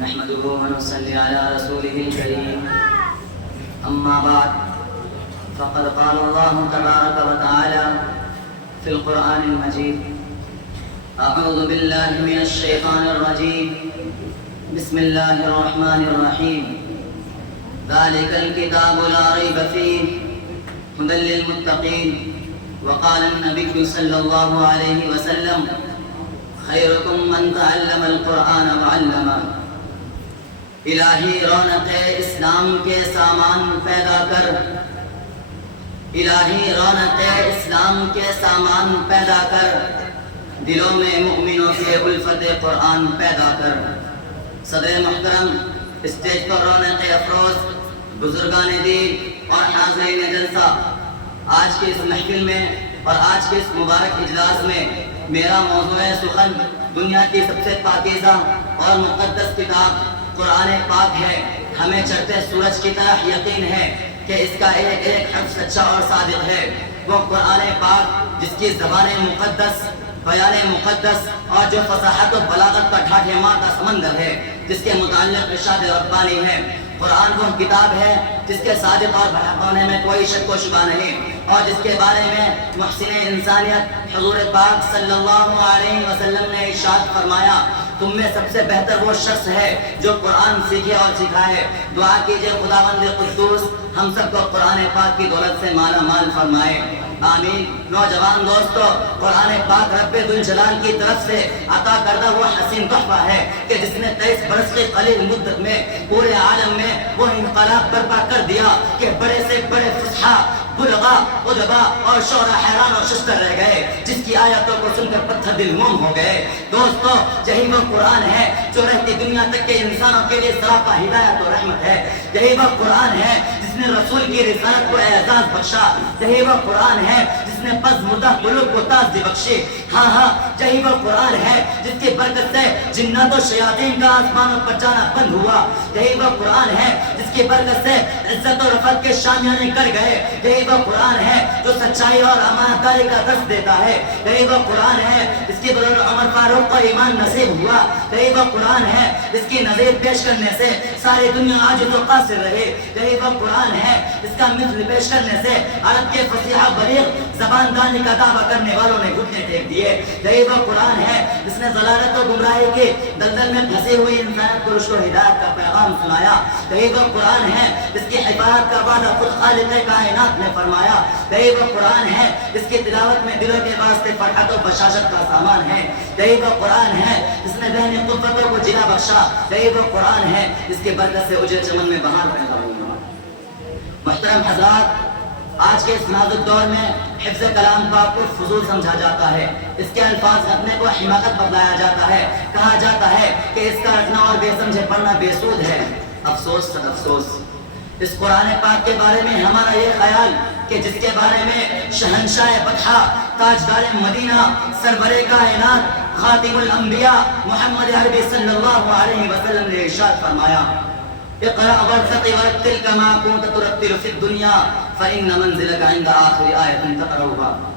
نحمده ونصلي على رسوله الكريم أما بعد فقد قال الله تبارك وتعالى في القرآن المجيد أعوذ بالله من الشيطان الرجيم بسم الله الرحمن الرحيم ذلك الكتاب لا ريب فيه هدى للمتقين وقال النبي صلى الله عليه وسلم خيركم من تعلم القرآن وعلمه الہی رونق اسلام کے سامان پیدا کر الہی رونق اسلام کے سامان پیدا کر دلوں میں مؤمنوں کے الفت قرآن پیدا کر صدر محترم اسٹیج پر رونق افروز بزرگان دین اور حاضرین جلسہ آج کے اس محفل میں اور آج کے اس مبارک اجلاس میں میرا موضوع سخن دنیا کی سب سے پاکیزہ اور مقدس کتاب قرآن پاک ہے۔ ہمیں چڑھتے سورج کی طرح یقین ہے کہ اس کا ایک ایک حرف سچا اور صادق ہے۔ وہ قرآن پاک جس کی زبان مقدس، بیان مقدس اور جو فصاحت و بلاغت کا ٹھاٹھے ماں کا سمندر ہے، جس کے متعلق ارشاد ربانی ہے۔ قرآن وہ کتاب ہے جس کے صادق اور برحق ہونے میں کوئی شک و شبہ نہیں، اور جس کے بارے میں محسن انسانیت حضور پاک صلی اللہ علیہ وسلم نے ارشاد فرمایا تم میں سب سے بہتر وہ شخص ہے جو قرآن سیکھے اور سکھائے۔ دعا کیجئے خداوند قدوس ہم سب کو قرآن پاک کی دولت سے مالا مال فرمائے، آمین۔ نوجوان دوستو، قرآن پاک رب ذوالجلال کی طرف سے عطا کردہ وہ حسین تحفہ ہے کہ جس نے 23 برس کی قلیل مدت میں پورے عالم میں وہ انقلاب برپا کر دیا کہ بڑے سے بڑے فصحاء، بلغاء، ادباء اور شعراء حیران اور ششدر رہ گئے، جس کی آیتوں کو سن کر پتھر دل موم ہو گئے۔ دوستو، یہی وہ قرآن ہے جو رہتی دنیا تک کے انسانوں کے لیے سراپا ہدایت و رحمت ہے۔ یہی وہ قرآن ہے جس نے رسول کی رسالت کو اعزاز بخشا۔ یہی وہ قرآن ہے جس نے پس مردہ قلوب کو تازی بخشی۔ ہاں، یہی وہ قرآن ہے جس کی برکت سے جنات و شیاطین کا آسمانوں پر جانا بند ہوا۔ یہی وہ قرآن ہے جس کی برکت سے عزت و رفعت کے شامیانے کر گئے۔ یہی وہ قرآن ہے جو سچائی اور امانت داری کا درس دیتا ہے۔ یہی وہ قرآن ہے جس کی بدولت عمر فاروق کو ایمان نصیب ہوا۔ یہی وہ قرآن ہے جس کی نظیر پیش کرنے سے ساری دنیا عاجز و قاصر رہے۔ یہی وہ قرآن ہے جس کا مثل پیش کرنے سے عرب کے فصیح بلیغ زبان دانی کا دعویٰ کرنے والوں نے گھٹنے ٹیک دیے۔ یہی وہ قرآن ہے جس نے ضلالت و گمراہی کے دلدل میں پھنسی ہوئی انسانیت کو رشد و ہدایت کا پیغام سنایا۔ یہی وہ قرآن ہے جس کی حفاظت کا وعدہ خود خالق کائنات نے فرمایا۔ یہی وہ قرآن ہے جس کی تلاوت میں دلوں کے واسطے فرحت و بشاشت کا سامان ہے۔ یہی وہ قرآن ہے جس نے ذہنی قوتوں کو جلا بخشا۔ یہی وہ قرآن ہے جس کی برکت سے اجڑے چمن میں بہار پیدا ہوئی۔ محترم حضرات، آج کے اس نازک دور میں حفظ کلام کو آپ کو فضول سمجھا جاتا ہے، اس کے الفاظ رکھنے کو حماقت بتلایا جاتا ہے، کہا جاتا ہے کہ اس کا رکھنا اور بے سمجھے پڑھنا بے سود ہے۔ افسوس سد افسوس، اس قرآن پاک کے بارے میں ہمارا یہ خیال کہ جس کے بارے میں شہنشاہ بطحا، تاجدار مدینہ، سرور کائنات، خاتم الانبیاء محمد عربی صلی اللہ علیہ وسلم نے ارشاد فرمایا اقرأ وارتقِ ورتل كما كنت ترتل في الدنيا فإن منزلك عند آخر آية تقرأها۔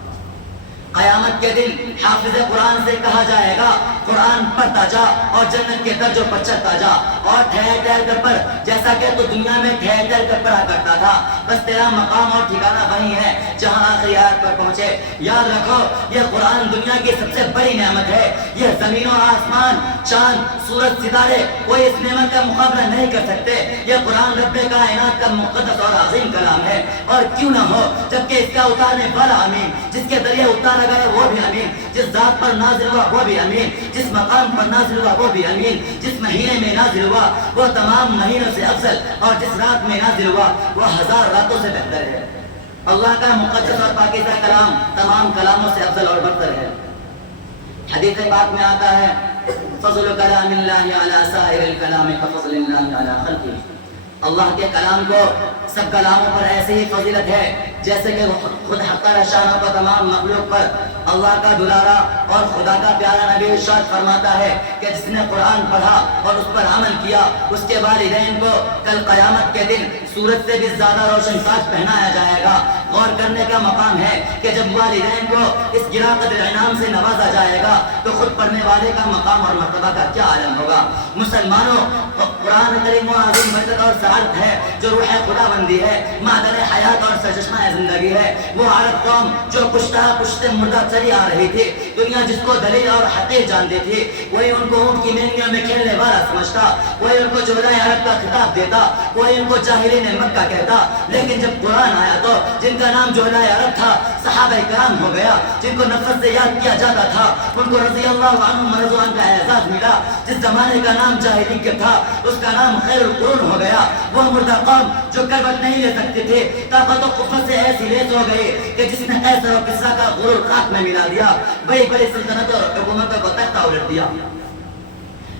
قیامت کے دن حافظ قرآن سے کہا جائے گا قرآن پڑھتا جا اور جنت کے درجوں پر چڑھتا جا، اور ٹھہر ٹھہر کر پڑھ جیسا کہ تو دنیا میں ٹھہر ٹھہر کر پڑھا کرتا تھا، بس تیرا مقام اور ٹھکانہ وہی ہے جہاں آخری آیت پر پہنچے۔ یاد رکھو، یہ قرآن دنیا کی سب سے بڑی نعمت ہے۔ یہ زمین و آسمان، چاند، سورج، ستارے کوئی اس نعمت کا مقابلہ نہیں کر سکتے۔ یہ قرآن رب کائنات کا مقدس اور عظیم کلام ہے، اور کیوں نہ ہو جبکہ اس کا اتارنے والا امین، جس کے ذریعے اتارا گیا وہ بھی امین، جس ذات پر نازل ہوا وہ بھی امین، جس مقام پر نازل ہوا وہ بھی امین، جس مہینے میں نازل ہوا وہ تمام مہینوں سے افضل، اور جس رات میں نازل ہوا وہ 1000 راتوں سے بہتر ہے۔ اللہ کا مقدس اور پاکیزہ کلام تمام کلاموں سے افضل اور برتر ہے۔ حدیث پاک میں آتا ہے فضل کلام اللہ علی سائر الکلام کفضل اللہ علی خلقہ۔ اللہ کے کلام کو سب کلاموں پر ایسے ہی فضیلت ہے جیسے کہ خود حق شانہ کو تمام مخلوق پر اللہ کا دلارا اور خدا کا پیارا نبی ارشاد فرماتا ہے کہ جس نے قرآن پڑھا اور اس پر عمل کیا اس کے والدین کو کل قیامت کے دن سورج سے بھی زیادہ روشن تاج پہنایا جائے گا۔ غور کرنے کا مقام ہے کہ جب والدین کو اس گرا قدر انعام سے نوازا جائے گا تو خود پڑھنے والے کا مقام اور مرتبہ کا کیا عالم ہوگا۔ مسلمانوں، قرآن کریم و عظیم برکت اور سعادت ہے جو روح خدا بندی ہے، معدن حیات اور سرچشمہ زندگی ہے۔ وہ عرب قوم جو پشتے مردہ چلی آ رہی تھی، دنیا جس کو دلیل اور حقیق جانتی تھی، وہی ان کو اونٹ کی مہنگیوں میں کھیلنے والا سمجھتا، وہی ان کو جوہرۂ عرب کا خطاب دیتا، وہی ان کو جاہلین مکہ کہتا۔ لیکن جب قرآن آیا تو جن کا نام جوہرۂ عرب تھا صحابہ کرام ہو گیا، جن کو نفرت سے یاد کیا جاتا تھا ان کو رضی اللہ عنہم رضوان کا اعزاز ملا۔ جس زمانے کا نام جاہلیت تھا اس کا نام خیر القرون ہو گیا۔ وہ مردہ قوم جو کروٹ نہیں لے سکتے تھے، طاقت و قوت سے ایسی لیس ہو گئے کہ جس نے قیصر و کسریٰ کا غرور خاک میں ملا دیا، بڑی بڑی سلطنتوں اور حکومتوں کو تختہ الٹ دیا۔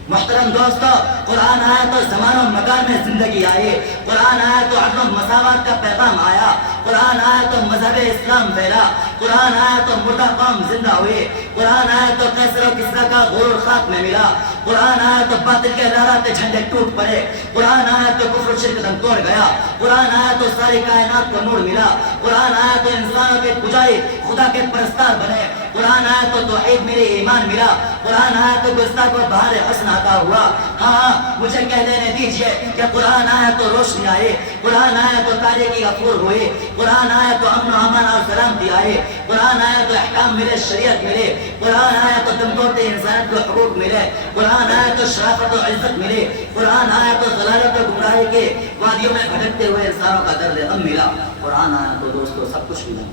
محترم دوستو، قرآن آیا تو زمان و مکان میں زندگی آئی، قرآن آیا تو عدل و مساوات کا پیغام آیا، قرآن آیا تو مذہب اسلام پھیلا، قرآن آیا تو مردہ قوم زندہ ہوئی، قرآن آیا تو قیصر و کسریٰ کا غرور خاک میں ملا، قرآن آیا تو باطل کے لہراتے جھنڈے ٹوٹ پڑے، قرآن آیا تو کفر و شرک دم توڑ گیا، قرآن آیا تو ساری کائنات کو نور ملا، قرآن آیا تو انسانوں کے پجاری خدا کے پرستار بنے، قرآن آیا تو توحید ملی، ایمان ملا، قرآن آیا تو گستاخ کو بہار حسن عطا ہوا۔ ہاں مجھے کہہ دینے دیجئے کہ قرآن آیا تو روشنی آئی، قرآن آیا تو تاریکی غفور ہوئی، قرآن آیا تو امن و امان اور سلامتی آئی، قرآن آیا تو احکام ملے، شریعت ملے، قرآن آیا تو دم توڑتے انسانیت کو حقوق ملے، قرآن آیا تو شرافت و عزت ملے، قرآن آیا تو ضلالت و گمراہی کے وادیوں میں بھٹکتے ہوئے انسانوں کا درد غم ملا۔ قرآن آیا تو دوستو سب کچھ ملا،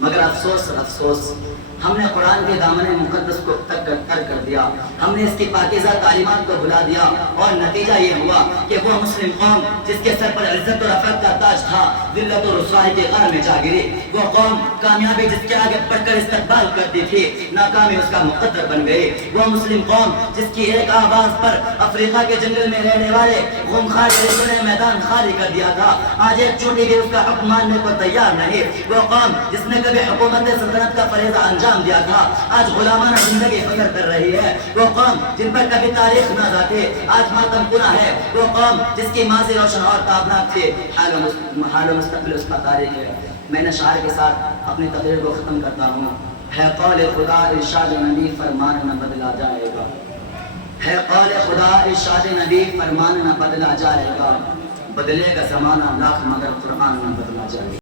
مگر افسوس ہم نے قرآن کے دامن مقدس کو ترک کر دیا، ہم نے اس کی پاکیزہ تعلیمات کو بھلا دیا، اور نتیجہ یہ ہوا کہ وہ مسلم قوم جس کے سر پر عزت و رفعت کا تاج تھا ذلت و رسوائی کے غار میں جا گری۔ وہ قوم کامیابی جس کے آگے بڑھ کر استقبال کرتی تھی، ناکامی اس کا مقدر بن گئی۔ وہ مسلم قوم جس کی ایک آواز پر افریقہ کے جنگل میں رہنے والے خونخوار ریتوں نے میدان خالی کر دیا تھا، آج ایک چوٹی بھی اس کا حکم ماننے کو تیار نہیں۔ وہ قوم جس نے کبھی حکومت سلطنت کا فریضہ انجام دیا تھا، آج غلامانہ زندگی بسر کر رہی ہے۔ وہ قوم جن پر کبھی تاریخ نہ ذاتے آج ماتم کنہ ہے۔ وہ قوم جس کی ماضی روشن اور تابناک تھی، حال و مستقبل اس کا تاریخ ہے۔ میں نے شاعر کے ساتھ اپنی تقریر کو ختم کرتا ہوں۔ ہے قول خدا ارشاد نبی فرمان نہ بدلا جائے گا، ہے قول خدا ارشاد نبی فرمان نہ بدلا جائے گا، بدلے گا زمانہ لاکھ مگر قرآن نہ بدلا جائے گا۔